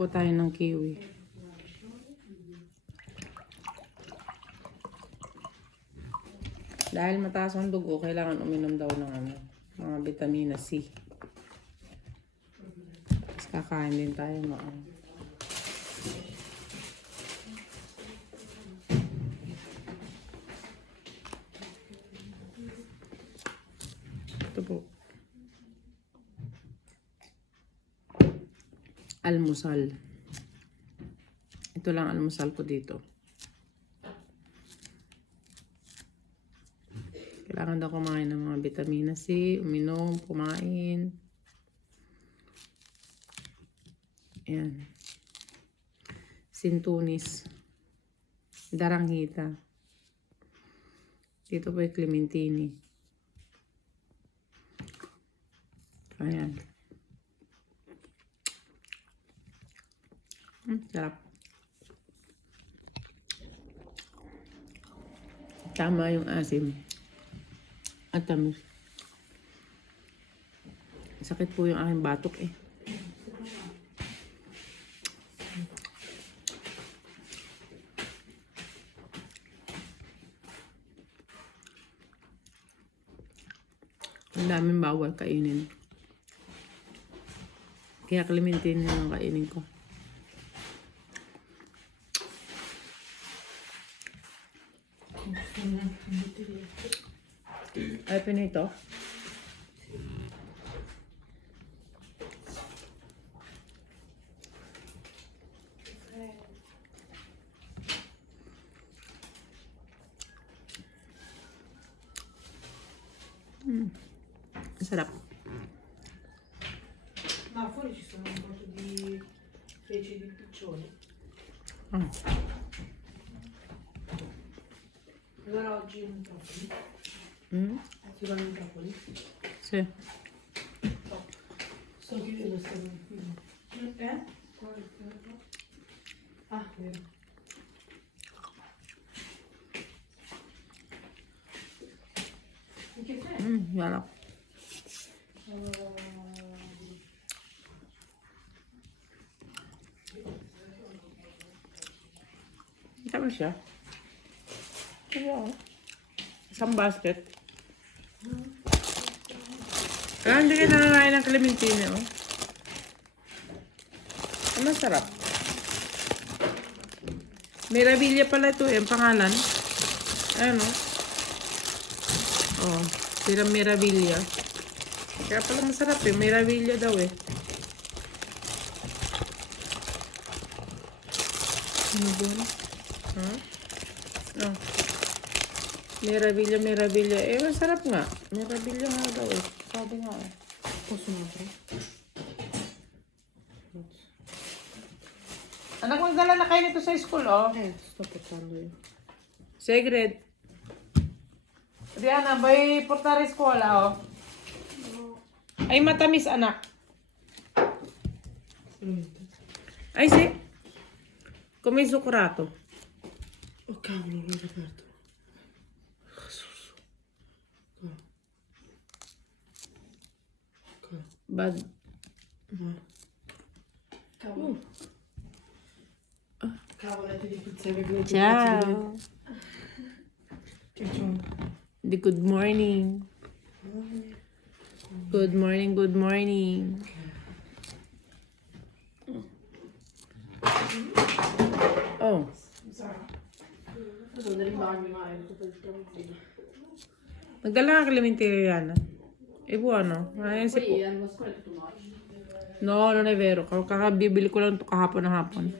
po tayo ng kiwi. Dahil mataas ang dugo, kailangan uminom daw ng mga vitamina C. Tapos kakain din tayo Ito po. Almusal. Ito lang almusal ko dito. Kailangan daw kumain ng mga vitamina C, uminom, kumain. Ayan. Sintunis. Daranghita. Dito po yung clementini. Ayan. Sarap. Tama yung asim. At tamis. Sakit po yung aking batok eh. Ang daming bawal kainin. Kaya clementine na lang kainin ko. Ay, pinito. Sarap. Ma fuori ci sono un po' di feci di piccioni. Allora oggi un propoli. Ti vanno i propoli? Sì. Sto chiudendo sto film. Ah, vero. In che senso? Sarap. Tama siya. Isang basket. Hindi ka nananain ng clementine, oh. Masarap. Mirabilia pala ito, ang pangalan. Ayan, oh. Oh, sira Mirabilia. Kaya pala masarap eh. Mirabilia daw eh. Ano ba? Huh? Oh. Mirabilia. Eh, masarap nga. Mirabilia nga daw eh. Sabi nga eh. Posso un'altra? Anak, magdala na kayo nito sa school, oh. Sto portando io. Secret. Rihanna, may portare scuola, oh. Ay, matamis, anak. Ay, sì. Come zuccherato. Oh cavolo, l'ho aperto. Bad. Cavolo. Cavolo, di pizza che Ciao. Che c'ho? Good morning. Good morning, good morning. Oh. Sono dei bagni, ma è tutto il tranquillo. Nagdala ka clementine, Rihanna. E buono. Ayan si po. Poi hanno scuola tutto male. No, non è vero. Kakabibili ko lang ito kahapon na hapon.